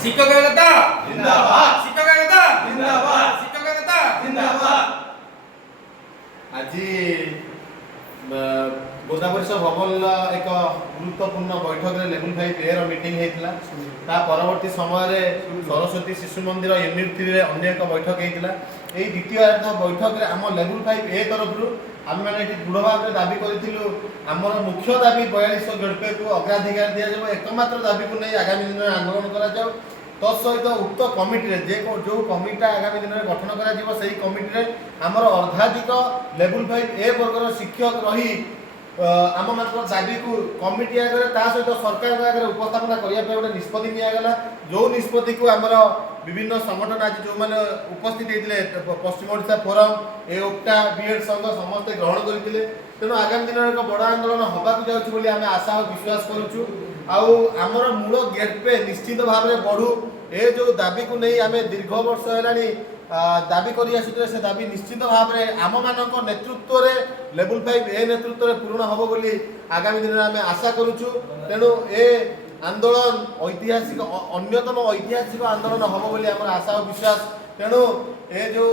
শিক্ষক একতা জিন্দাবাদ শিক্ষক একতা জিন্দাবাদ শিক্ষক একতা জিন্দাবাদ। আজি গোদাবରୀ ভবন এক গুরুত্বপূর্ণ বৈঠকরে লেভেল 5 এর মিটিং হয়েছিল। তা পরবর্তী সময়ে সরস্বতী শিশু মন্দির ইউনিট 3 রে অন্য এক বৈঠক হয়েছিল। এই দ্বিতীয় বৈঠকরে আম লেভেল 5 এ তরফরু আমি মানে এটি দৃঢ় ভাবে দাবি করেছিলু আমার মুখ্য দাবি 4200 গড়পে কু অগ্রাধিকার দিয়া যাব। একমাত্র দাবি কু নেই আগামী দিনে আন্দোলন করা যাও। তৎসহিত উক্ত কমিটিরে যে কমিটিটা আগামী দিনের গঠন করা যাব সেই কমিটিরে আমার অর্ধাধিক লেভেল 5 এ বর্গর শিক্ষক রহি आम मान दाबी को कमिटी आगे सहित सरकार आगे उपस्थापना करने गोटे निष्पत्ति निगला। जो निष्पत्ति को आमर विभिन्न संगठन आज जो मैंने उपस्थित होते पश्चिम ओडिशा फोरम एओक्टा बीएड संघ समस्ते ग्रहण करते। तेणु आगामी दिन एक बड़ आंदोलन होगा जाऊँगी आम आशा और विश्वास करुचु। आमर मूल गेट पे निश्चित भाव में बढ़ू ए जो दाबी को नहीं आम दीर्घ वर्ष है दाबी कर से दाबी निश्चित भाव में आम मान नेतृत्व में लेवल 5 ए नेतृत्व में पूर्ण हम बोली आगामी दिन में आम आशा करुचु। तेणु ए आंदोलन ऐतिहासिक अन्यतम ऐतिहासिक आंदोलन हम बोली आम आशा और विश्वास। तेणु ए जो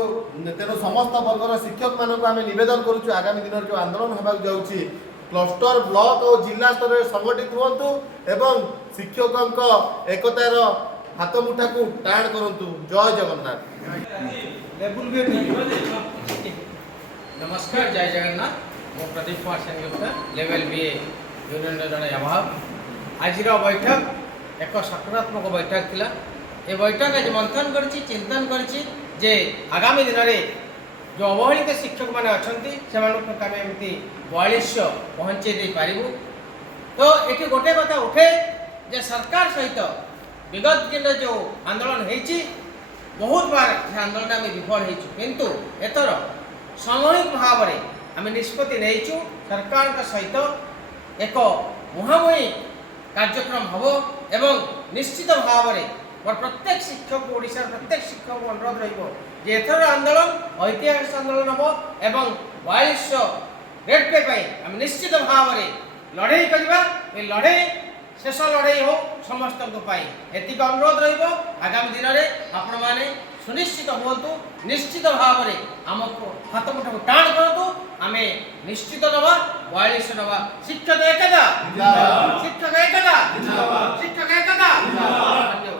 तेणु समस्त वर्गर शिक्षक मानक आम नवेदन करुचु आगामी दिन जो आंदोलन होगा जाऊँगी क्लस्टर ब्लॉक और जिला स्तर में संगठित हुंतु एवं शिक्षकों एकतार हाथ मुठा को टाण करंतु। जय जगन्नाथ। नमस्कार जय जगन्नाथ मो Pradeep Kumar Sengupta level B union जड़े अभाव आज बैठक एक सकारात्मक बैठक थिला। ए बैठक आज मंथन करछि चिंतन करछि जे आगामी दिन में जो अवहेलित शिक्षक मैंने अच्छा से एमती 4200 पहुँचे दे पारिबु। तो ये गोटे कथा उठे जे सरकार सहित विगत दिन जो आंदोलन होती बहुत बार से आंदोलन आम विफल हो किंतु एथर सामूहिक भाव में आम निष्पत्ति नहीं सरकार सहित एक मुहांमुही कार्यक्रम हम एवं निश्चित भाव में प्रत्येक शिक्षक ओडिशा प्रत्येक शिक्षक को अनुरोध रथर आंदोलन ऐतिहासिक आंदोलन हम एवं 4200 रेड पे आम निश्चित भाव में लड़े करवा लड़े शेष लड़े हो समस्त एतिक अनुरोध रगामी दिन में आपण मैंने सुनिश्चित हूँ निश्चित भाव में आमको हाथ मुठा को टाण करूँ आम निश्चित नवा 4200 नवा शिक्षक एकता शिक्षक एकता शिक्षक एकता।